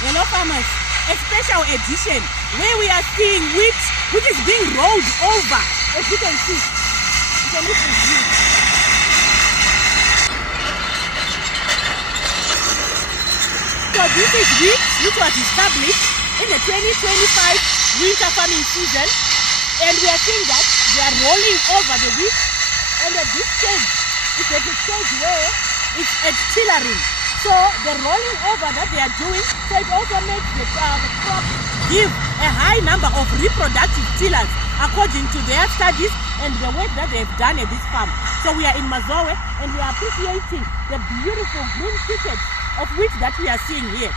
Hello farmers, a special edition where we are seeing wheat which is being rolled over. As you can see, you can look at view. So this is wheat which was established in the 2025 winter farming season, and we are seeing that they are rolling over the wheat, and at this stage, it's at the stage where it's at tillering. So the rolling over that they are doing, so it also makes the crop give a high number of reproductive tillers according to their studies and the work that they've done at this farm. So we are in Mazowe and we are appreciating the beautiful green thickets of wheat that we are seeing here.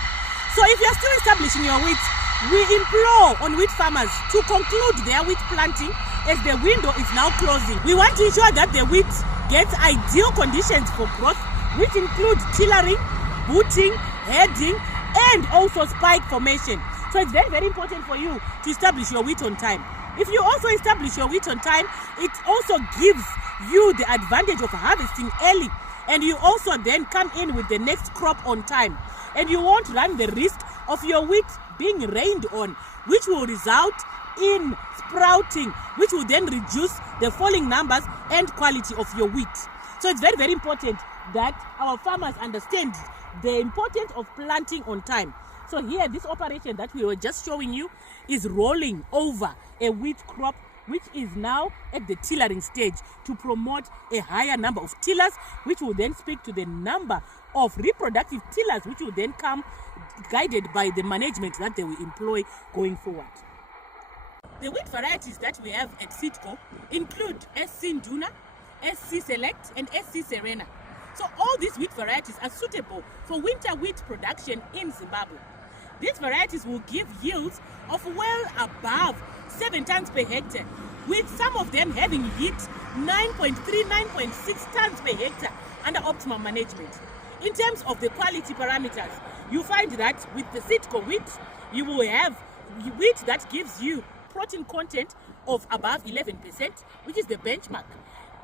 So if you are still establishing your wheat, we implore on wheat farmers to conclude their wheat planting as the window is now closing. We want to ensure that the wheat gets ideal conditions for growth, which include tillering, booting, heading, and also spike formation. So it's very, very important for you to establish your wheat on time. If you also establish your wheat on time, it also gives you the advantage of harvesting early, and you also then come in with the next crop on time. And you won't run the risk of your wheat being rained on, which will result in sprouting, which will then reduce the falling numbers and quality of your wheat. So it's very, very important that our farmers understand the importance of planting on time. So here, this operation that we were just showing you is rolling over a wheat crop, which is now at the tillering stage to promote a higher number of tillers, which will then speak to the number of reproductive tillers, which will then come guided by the management that they will employ going forward. The wheat varieties that we have at Sitco include SC Nduna, SC Select, and SC Serena. So all these wheat varieties are suitable for winter wheat production in Zimbabwe. These varieties will give yields of well above 7 tons per hectare, with some of them having hit 9.3, 9.6 tons per hectare under optimal management. In terms of the quality parameters, you find that with the Sitco wheat, you will have wheat that gives you protein content of above 11%, which is the benchmark.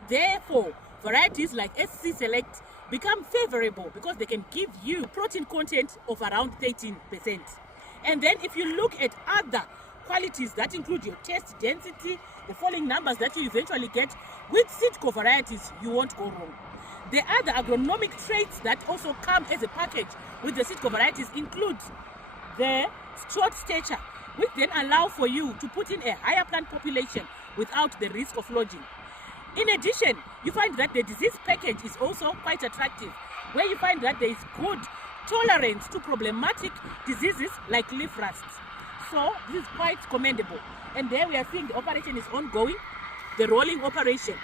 Therefore, varieties like SC Select become favorable because they can give you protein content of around 13%. And then if you look at other qualities that include your taste density, the falling numbers that you eventually get with Sitco varieties, you won't go wrong. The other agronomic traits that also come as a package with the Sitco varieties include the short stature, which then allow for you to put in a higher plant population without the risk of lodging. In addition, you find that the disease package is also quite attractive, where you find that there is good tolerance to problematic diseases like leaf rust. So this is quite commendable. And there we are seeing the operation is ongoing, the rolling operation.